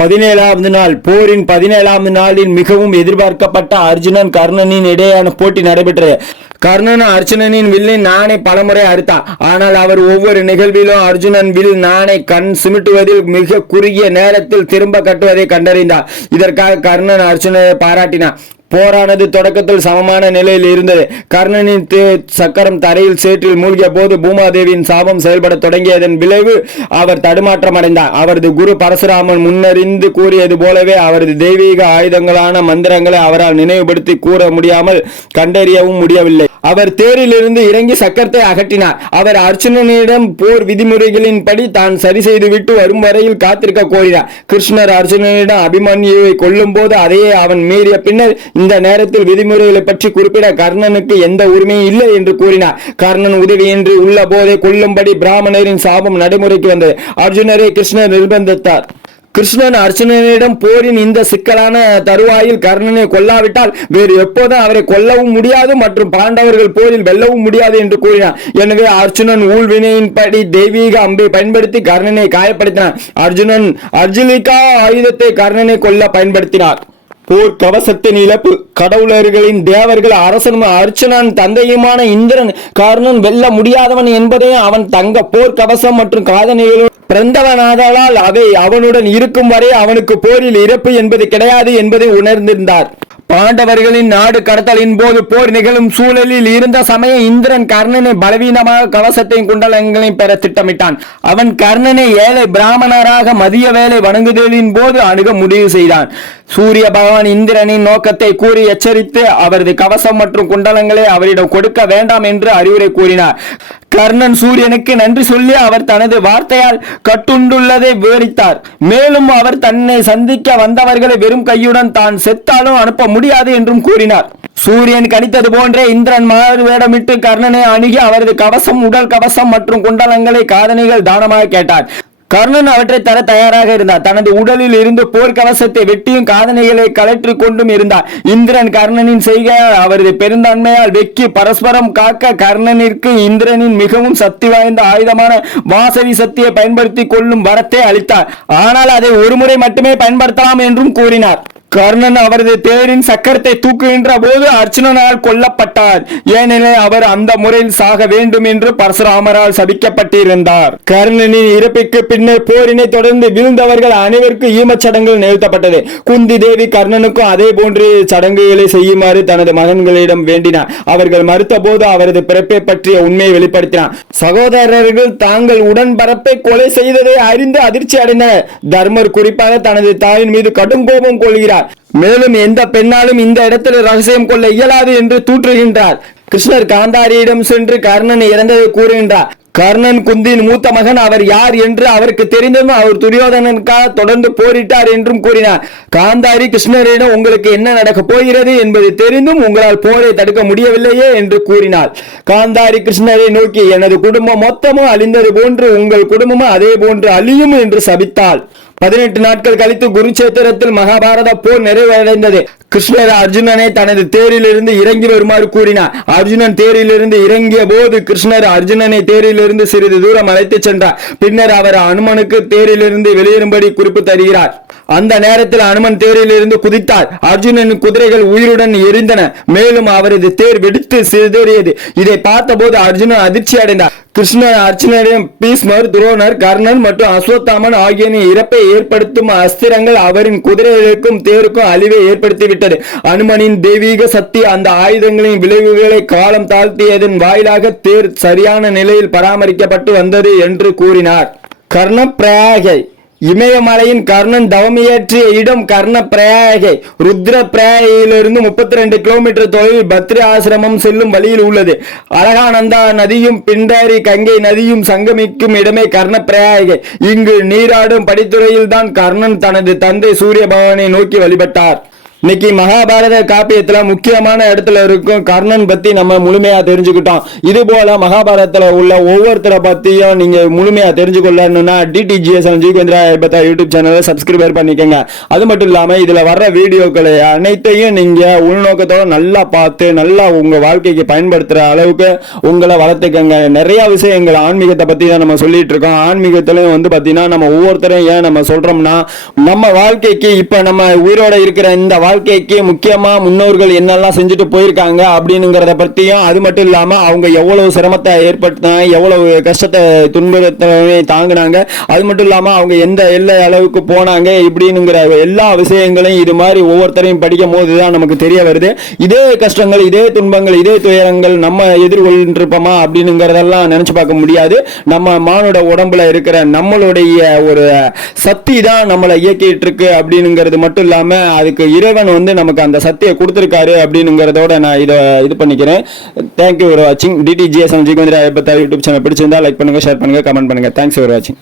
17வது நாள். போரின் 17வது நாளில் மிகவும் எதிர்பார்க்கப்பட்ட அர்ஜுனன் கர்ணனின் இடையேயான போட்டி நடைபெற்றது. கர்ணன் அர்ஜுனனின் வில்லின் நாணை பலமுறை அறுத்தார். ஆனால் அவர் ஒவ்வொரு நிகழ்விலும் அர்ஜுனன் வில் நாணை கண் சிமிட்டுவதில் மிக குறுகிய நேரத்தில் திரும்ப கட்டுவதை கண்டறிந்தார். இதற்காக கர்ணன் அர்ஜுனனை பாராட்டினார். போரானது தொடக்கத்தில் சமமான நிலையில் இருந்தது. கர்ணனின் சக்கரம் தரையில் சேற்றில் மூழ்கிய போது பூமாதேவியின் சாபம் செயல்பட தொடங்கியதன் விளைவு அவர் தடுமாற்றம் அடைந்தார். அவரது குரு பரசுராமன் முன்னறிந்து கூறியது போலவே அவரது தெய்வீக ஆயுதங்களான மந்திரங்களை அவரால் நினைவுபடுத்தி கூற முடியாமல் கண்டறியவும் முடியவில்லை. அவர் தேரில் இருந்து இறங்கி சக்கரத்தை அகற்றினார். அவர் அர்ஜுனனிடம் போர் விதிமுறைகளின்படி தான் சரி செய்துவிட்டு வரும் வரையில் காத்திருக்க கோரினார். கிருஷ்ணர் அர்ஜுனனிடம் அபிமன்யுவை கொல்லும் போது அதையே அவன் மீறிய பின்னர் இந்த நேரத்தில் விதிமுறைகளை பற்றி குறிப்பிட கர்ணனுக்கு எந்த உரிமையும் இல்லை என்று கூறினார். கர்ணன் உதவியின்றி உள்ள போதை கொல்லும்படி பிராமணரின் சாபம் நடைமுறைக்கு வந்தது. அர்ஜுனரை கிருஷ்ணர் நிர்பந்தித்தார். கிருஷ்ணன் அர்ஜுனனிடம் போரின் இந்த சிக்கலான தருவாயில் கர்ணனை கொல்லாவிட்டால் வேறு எப்போதும் அவரை கொல்லவும் முடியாது மற்றும் பாண்டவர்கள் போரில் வெல்லவும் முடியாது என்று கூறினார். எனவே அர்ஜுனன் ஊழ்வினையின்படி தெய்வீக அம்பை பயன்படுத்தி கர்ணனை காயப்படுத்தினார். அர்ஜுனன் அர்ஜுனிகா ஆயுதத்தை கர்ணனை கொல்ல பயன்படுத்தினார். போர் கவசத்தின் இழப்பு. கடவுளர்களின் தேவர்கள் அரசனும் அர்ச்சுனன் தந்தையுமான இந்திரன் கர்ணன் வெல்ல முடியாதவன் என்பதையும் அவன் தங்க போர் கவசம் மற்றும் காதணிகளும் பிறந்தவனாதலால் அவை அவனுடன் இருக்கும் வரை அவனுக்கு போரில் இறப்பு என்பது கிடையாது என்பதை உணர்ந்திருந்தார். பாண்டவர்களின் நாடு கடத்தலின் போது போர் நிகழும் சூழலில் இருந்த சமயம் இந்திரன் கர்ணனை பலவீனமாக கவசத்தையும் குண்டலங்களையும் பெற திட்டமிட்டான். அவன் கர்ணனை ஏழை பிராமணராக மதிய வேலை வணங்குதலின் போது அணுக முடிவு செய்தான். சூரிய பகவான் இந்திரனின் நோக்கத்தை கூறி எச்சரித்து அவரது கவசம் மற்றும் குண்டலங்களை அவரிடம் கொடுக்க வேண்டாம் என்று அறிவுரை கூறினார். கர்ணன் சூரியனுக்கு நன்றி சொல்லி அவர் தனது வார்த்தையால் கட்டுண்டுள்ளதை விவரித்தார். மேலும் அவர் தன்னை சந்திக்க வந்தவர்களை வெறும் கையுடன் தான் செத்தாலும் அனுப்ப முடியாது என்றும் கூறினார். சூரியன் கணித்தது போன்றே இந்திரன் மாறு வேடமிட்டு கர்ணனை அணுகி அவரது கவசம், உடல் கவசம் மற்றும் குண்டலங்களை காதணிகள் தானமாக கேட்டார். கர்ணன் அவற்றை தர தயாராக இருந்தார். தனது உடலில் இருந்து போர் கவசத்தை வெட்டியும் காதணிகளை கலற்றி கொண்டும் இருந்தார். இந்திரன் கர்ணனின் செய்கையால் அவரது பெருந்தன்மையால் வெக்கி பரஸ்பரம் காக்க கர்ணனிற்கு இந்திரனின் மிகவும் சக்தி வாய்ந்த ஆயுதமான வாசவி சக்தியை பயன்படுத்தி கொள்ளும் வரத்தை அளித்தார். ஆனால் அதை ஒருமுறை மட்டுமே பயன்படுத்தலாம் என்றும் கூறினார். கர்ணன் அவரது தேரின் சக்கரத்தை தூக்குகின்ற போது அர்ஜுனனால் கொல்லப்பட்டார். ஏனெனில் அவர் அந்த முறையில் சாக வேண்டும் என்று பரசுராமரால் சபிக்கப்பட்டிருந்தார். கர்ணனின் இறப்புக்கு பின்னர் போரினை தொடர்ந்து வீழ்ந்தவர்கள் அனைவருக்கும் ஈமச்சடங்குகள் நிகழ்த்தப்பட்டது. குந்தி தேவி கர்ணனுக்கும் அதே போன்று சடங்குகளை செய்யுமாறு தனது மகன்களிடம் வேண்டினார். அவர்கள் மறுத்த போது அவரது பிறப்பை பற்றிய உண்மையை வெளிப்படுத்தினார். சகோதரர்கள் தாங்கள் உடன்பரப்பை கொலை செய்ததை அறிந்து அதிர்ச்சி அடைந்தனர். தர்மர் குறிப்பாக தனது தாயின் மீது கடும் கோபம் கொள்கிறார். மேலும் எந்த பெண்ணாலும் இந்த இடத்தில் ரகசியம் கொள்ள இயலாது என்று தூற்றுகின்றார். கிருஷ்ணர் காந்தாரியிடம் சென்று கர்ணன் இறந்ததை கூறுகின்றார். கர்ணன் குந்தியின் மூத்த மகன். அவர் யார் என்று அவருக்கு தெரிந்தும் அவர் துரியோதனனுக்காக தொடர்ந்து போரிட்டார் என்றும் கூறினார். காந்தாரி கிருஷ்ணரிடம் உங்களுக்கு என்ன நடக்க போகிறது என்பது தெரிந்தும் உங்களால் போரை தடுக்க முடியவில்லையே என்று கூறினார். காந்தாரி கிருஷ்ணரை நோக்கி எனது குடும்பம் மொத்தமும் அழிந்தது போன்று உங்கள் குடும்பமும் அதே போன்று அழியும் என்று சபித்தாள். 18 நாட்கள் கழித்து குருச்சேத்திரத்தில் மகாபாரத போர் நிறைவடைந்தது. கிருஷ்ணர் அர்ஜுனனை தனது தேரிலிருந்து இறங்கி வருமாறு கூறினார். அர்ஜுனன் தேரிலிருந்து இறங்கிய போது கிருஷ்ணர் அர்ஜுனனை தேரிலிருந்து சிறிது தூரம் அழைத்து சென்றார். பின்னர் அவர் அனுமனுக்கு தேரிலிருந்து வெளியேறும்படி குறிப்பு தருகிறார். அந்த நேரத்தில் அனுமன் தேரில் இருந்து குதித்தார். அர்ஜுனனின் குதிரைகள் உயிருடன் எரிந்தன. மேலும் அவரது தேர் வெடித்து சிதறியது. இதை பார்த்தபோது அர்ஜுனன் அதிர்ச்சி அடைந்தார். கிருஷ்ணர் அர்ஜுனனிடம் பீஷ்மர், துரோணர், கர்ணன் மற்றும் அஸ்வத்தாமன் ஆகியோரின் இறப்பை ஏற்படுத்தும் அஸ்திரங்கள் அவரின் குதிரைகளுக்கும் தேருக்கும் அழிவை ஏற்படுத்திவிட்டது. அனுமனின் தெய்வீக சக்தி அந்த ஆயுதங்களின் விளைவுகளை காலம் தாழ்த்தியதன் வாயிலாக தேர் சரியான நிலையில் பராமரிக்கப்பட்டு வந்தது என்று கூறினார். கர்ணப்பிரயாகை. இமயமலையின் கர்ணன் தவமியற்றிய இடம் கர்ணப்பிரயாகை. ருத்ர பிரயாகையிலிருந்து 32 கிலோமீட்டர் தொலைவில் பத்ரி ஆசிரமம் செல்லும் வழியில் உள்ளது. அலகானந்தா நதியும் பிண்டாரி கங்கை நதியும் சங்கமிக்கும் இடமே கர்ணப்பிரயாகை. இங்கு நீராடும் படித்துறையில் தான் கர்ணன் தனது தந்தை சூரிய பகவானை நோக்கி வழிபட்டார். இன்னைக்கு மகாபாரத காப்பியத்துல முக்கியமான இடத்துல இருக்கும் கர்ணன் பத்தி நம்ம முழுமையா தெரிஞ்சுக்கிட்டோம். இது போல மகாபாரதத்துல உள்ள ஒவ்வொருத்தரை பத்தியும் நீங்க முழுமையா தெரிஞ்சுக்கொள்ளணும்னா DTGS ஜீவேந்திரா ஐபத்தா யூடியூப் சேனலை சப்ஸ்கிரைபர் பண்ணிக்கோங்க. அது மட்டும் இல்லாம இதுல வர்ற வீடியோக்களை அனைத்தையும் நீங்க உள்நோக்கத்தோட நல்லா பார்த்து நல்லா உங்க வாழ்க்கைக்கு பயன்படுத்துற அளவுக்கு உங்களை வளர்த்துக்கங்க. நிறைய விஷயங்கள் ஆன்மீகத்தை பத்தி தான் நம்ம சொல்லிட்டு இருக்கோம். ஆன்மீகத்திலையும் வந்து பாத்தீங்கன்னா நம்ம ஒவ்வொருத்தரையும் ஏன் நம்ம சொல்றோம்னா நம்ம வாழ்க்கைக்கு இப்ப நம்ம உயிரோட இருக்கிற இந்த வாழ்க்கைக்கு முக்கியமா முன்னோர்கள் என்னெல்லாம் செஞ்சுட்டு போயிருக்காங்க அப்படிங்கிறத பத்தியும், அது மட்டும் இல்லாம அவங்க எவ்வளவு சிரமத்தை ஏற்படுத்தினாங்க, எவ்வளவு கஷ்டத்தை துன்பத்தை தாங்கினாங்க, அது மட்டும் இல்லாம அவங்க எந்த எல்லை அளவுக்கு போனாங்க இப்படிங்கிற எல்லா விஷயங்களையும் இது மாதிரி ஒவ்வொருத்தரையும் படிக்கும் போதுதான் நமக்கு தெரிய வருது. இதே கஷ்டங்கள், இதே துன்பங்கள், இதே துயரங்கள் நம்ம எதிர்கொண்டிருப்போமா அப்படிங்கிறதெல்லாம் நினைச்சு பார்க்க முடியாது. நம்ம மானுட உடம்புல இருக்கிற நம்மளுடைய ஒரு சக்தி தான் நம்மளை இயக்கிட்டு இருக்கு அப்படிங்கிறது மட்டும் இல்லாம அதுக்கு இறைவன் வந்து நமக்கு அந்த சக்தியை கொடுத்திருக்காரு அப்படிங்கிறதோட நான் இதை இது பண்ணிக்கிறேன். தேங்க்யூ ஃபார் வாட்சிங். DTGS ஜீவேந்திரா ஐபத்தா யூடியூப் சேனல் பிடிச்சிருந்தா லைக் பண்ணுங்க, ஷேர் பண்ணுங்க, கமெண்ட் பண்ணுங்க. தேங்க்ஸ் ஃபார் வாட்சிங்.